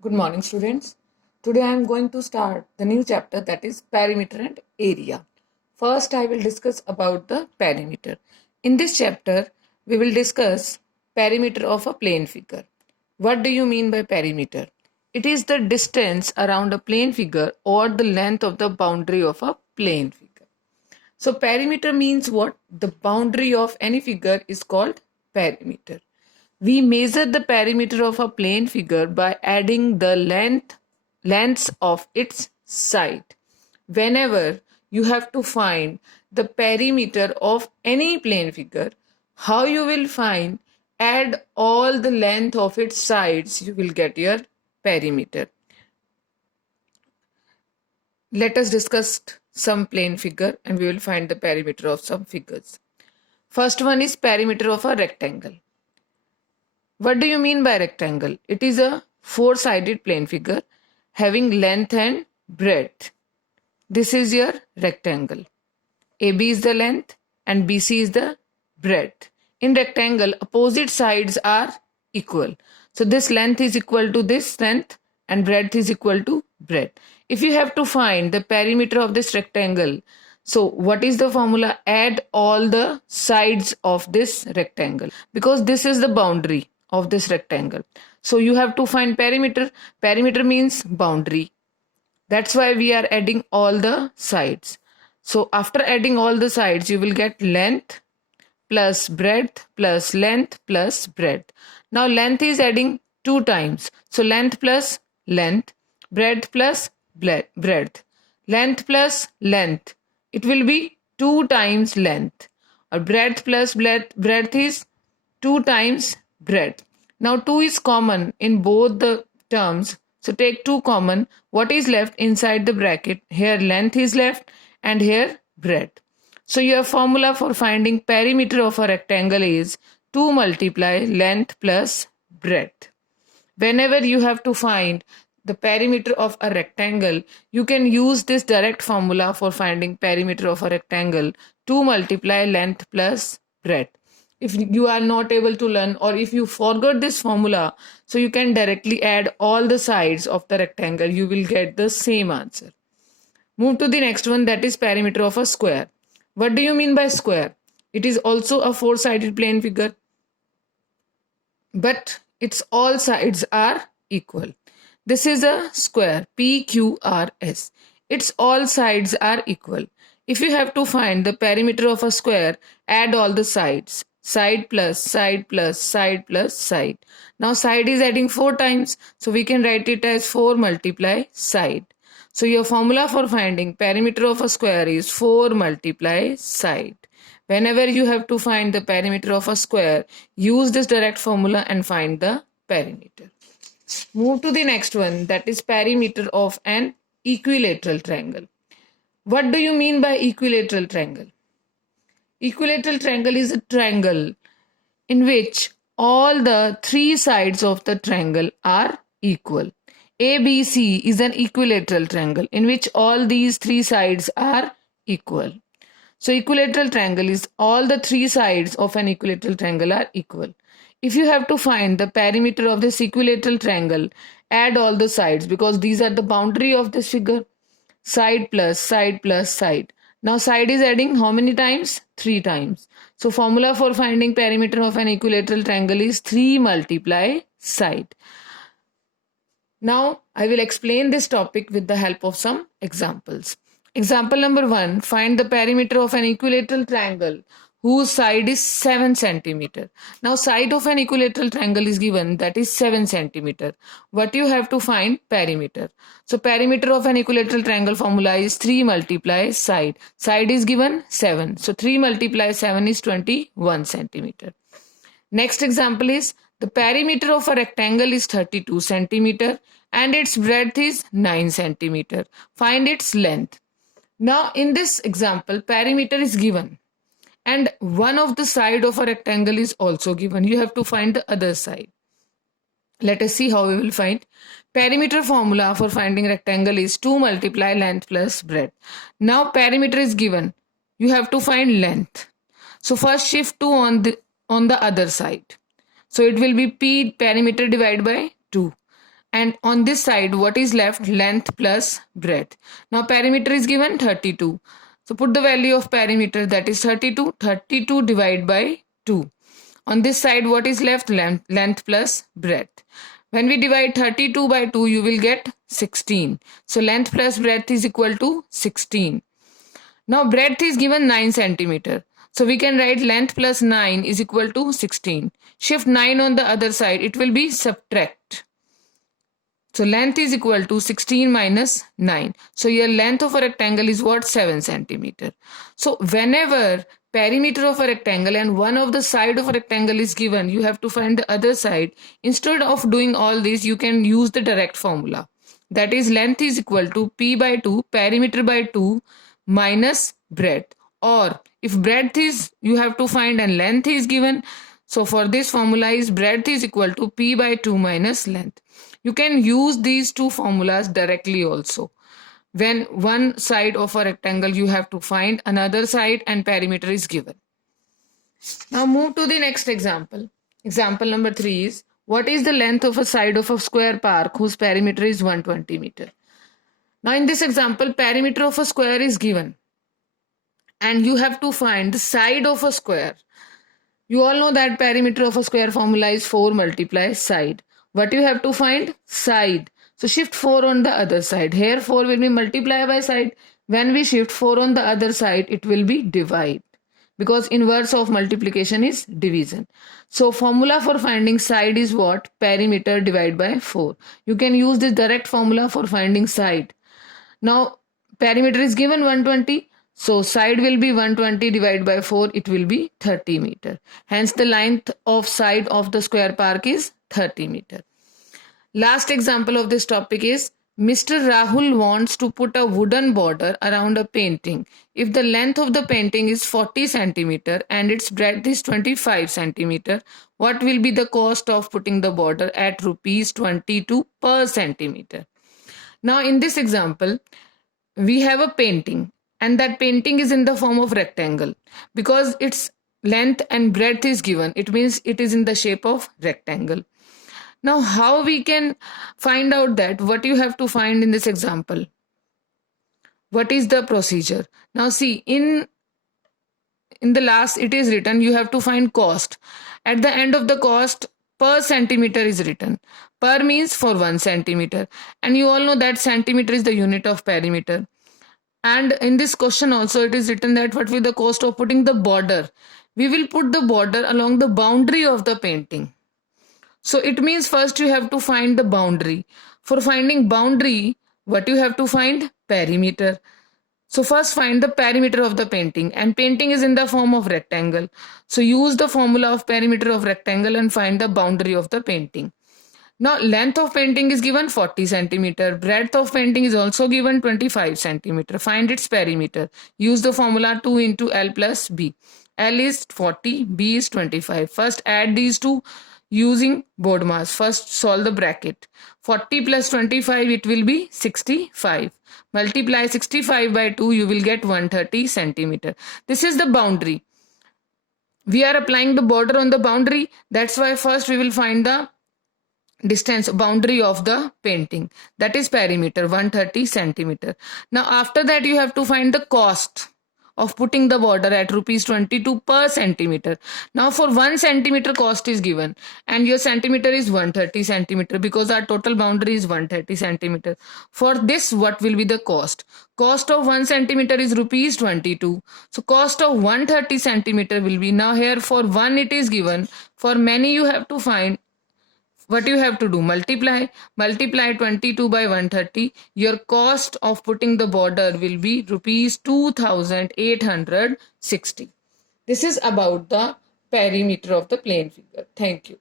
Good morning, students. Today I am going to start the new chapter, that is perimeter and area. First, I will discuss about the perimeter. In this chapter, we will discuss perimeter of a plane figure. What do you mean by perimeter? It is the distance around a plane figure or the length of the boundary of a plane figure. So perimeter means what? The boundary of any figure is called perimeter. We measure the perimeter of a plane figure by adding the lengths of its side. Whenever you have to find the perimeter of any plane figure, how you will find? Add all the length of its sides, you will get your perimeter. Let us discuss some plane figure and we will find the perimeter of some figures. First one is perimeter of a rectangle. What do you mean by rectangle? It is a four-sided plane figure having length and breadth. This is your rectangle. AB is the length and BC is the breadth. In rectangle, opposite sides are equal. So this length is equal to this length and breadth is equal to breadth. If you have to find the perimeter of this rectangle, so what is the formula? Add all the sides of this rectangle because this is the boundary of this rectangle. So you have to find perimeter. Perimeter means boundary. That's why we are adding all the sides. So after adding all the sides, you will get length plus breadth plus length plus breadth. Now length is adding 2 times. So length plus length, breadth plus breadth, length plus length. It will be 2 times length. Or breadth plus breadth is 2 times breadth. Now 2 is common in both the terms. So take 2 common. What is left inside the bracket? Here length is left and here breadth. So your formula for finding perimeter of a rectangle is 2 multiply length plus breadth. Whenever you have to find the perimeter of a rectangle, you can use this direct formula for finding perimeter of a rectangle. 2 multiply length plus breadth. If you are not able to learn or if you forgot this formula, so you can directly add all the sides of the rectangle, you will get the same answer. Move to the next one, that is perimeter of a square. What do you mean by square? It is also a four-sided plane figure, but its all sides are equal. This is a square, PQRS. Its all sides are equal. If you have to find the perimeter of a square, add all the sides. Side plus side plus side plus side. Now side is adding 4 times, so we can write it as 4 multiply side. So your formula for finding perimeter of a square is 4 multiply side. Whenever you have to find the perimeter of a square, use this direct formula and find the perimeter. Move to the next one, that is perimeter of an equilateral triangle. What do you mean by equilateral triangle? Equilateral triangle is a triangle in which all the 3 sides of the triangle are equal. ABC is an equilateral triangle in which all these 3 sides are equal. So equilateral triangle is all the 3 sides of an equilateral triangle are equal. If you have to find the perimeter of this equilateral triangle, add all the sides because these are the boundary of this figure. Side plus side plus side. Now side is adding how many times? 3 times. So formula for finding perimeter of an equilateral triangle is 3 multiply side. Now I will explain this topic with the help of some examples. Example number 1, find the perimeter of an equilateral triangle whose side is 7 centimeter. Now side of an equilateral triangle is given, that is 7 centimeter. What you have to find? Perimeter. So perimeter of an equilateral triangle formula is 3 multiply side. Side is given 7. So 3 multiply 7 is 21 centimeter. Next example is the perimeter of a rectangle is 32 centimeter and its breadth is 9 centimeter. Find its length. Now in this example, perimeter is given and one of the side of a rectangle is also given. You have to find the other side. Let us see how we will find. Perimeter formula for finding rectangle is 2 multiply length plus breadth. Now perimeter is given. You have to find length. So first shift 2 on the other side. So it will be P perimeter divided by 2. And on this side, what is left? Length plus breadth. Now perimeter is given 32. So put the value of perimeter, that is 32. 32 divided by 2. On this side, what is left? Length plus breadth. When we divide 32 by 2, you will get 16. So length plus breadth is equal to 16. Now breadth is given 9 centimeter. So we can write length plus 9 is equal to 16. Shift 9 on the other side, it will be subtract. So length is equal to 16 minus 9. So your length of a rectangle is what? 7 centimeter. So whenever perimeter of a rectangle and one of the side of a rectangle is given, you have to find the other side. Instead of doing all this, you can use the direct formula. That is length is equal to P by 2, perimeter by 2 minus breadth. Or if breadth is, you have to find and length is given. So for this formula is breadth is equal to P by 2 minus length. You can use these two formulas directly also. When one side of a rectangle you have to find, another side and perimeter is given. Now move to the next example. Example number 3 is, what is the length of a side of a square park whose perimeter is 120 meter? Now in this example, perimeter of a square is given and you have to find the side of a square. You all know that perimeter of a square formula is 4 multiply side. What you have to find? Side. So shift 4 on the other side. Here 4 will be multiply by side. When we shift 4 on the other side, it will be divide. Because inverse of multiplication is division. So formula for finding side is what? Perimeter divided by 4. You can use this direct formula for finding side. Now perimeter is given 120. So side will be 120 divided by 4. It will be 30 meter. Hence the length of side of the square park is 30 meter. Last example of this topic is, Mr. Rahul wants to put a wooden border around a painting. If the length of the painting is 40 centimeter and its breadth is 25 centimeter, what will be the cost of putting the border at rupees 22 per centimeter? Now in this example, we have a painting and that painting is in the form of rectangle. Because its length and breadth is given, it means it is in the shape of rectangle. Now how we can find out that? What you have to find in this example? What is the procedure? Now see, in the last it is written you have to find cost. At the end of the cost, per centimeter is written. Per means for 1 centimeter. And you all know that centimeter is the unit of perimeter. And in this question also it is written that what will the cost of putting the border? We will put the border along the boundary of the painting. So it means first you have to find the boundary. For finding boundary, what you have to find? Perimeter. So first find the perimeter of the painting, and painting is in the form of rectangle. So use the formula of perimeter of rectangle and find the boundary of the painting. Now length of painting is given 40 centimeter. Breadth of painting is also given 25 centimeter. Find its perimeter. Use the formula 2 into L plus B. L is 40, B is 25. First add these two using BODMAS. First solve the bracket. 40 plus 25, it will be 65. Multiply 65 by 2, you will get 130 centimeter. This is the boundary. We are applying the border on the boundary. That's why first we will find the distance boundary of the painting. That is perimeter, 130 centimeter. Now after that you have to find the cost of putting the border at rupees 22 per centimeter. Now for 1 centimeter cost is given and your centimeter is 130 centimeter because our total boundary is 130 centimeter. For this, what will be the cost? Cost of 1 centimeter is rupees 22. So cost of 130 centimeter will be, now here for 1 it is given, for many you have to find. What you have to do? Multiply 22 by 130. Your cost of putting the border will be rupees 2,860. This is about the perimeter of the plane figure. Thank you.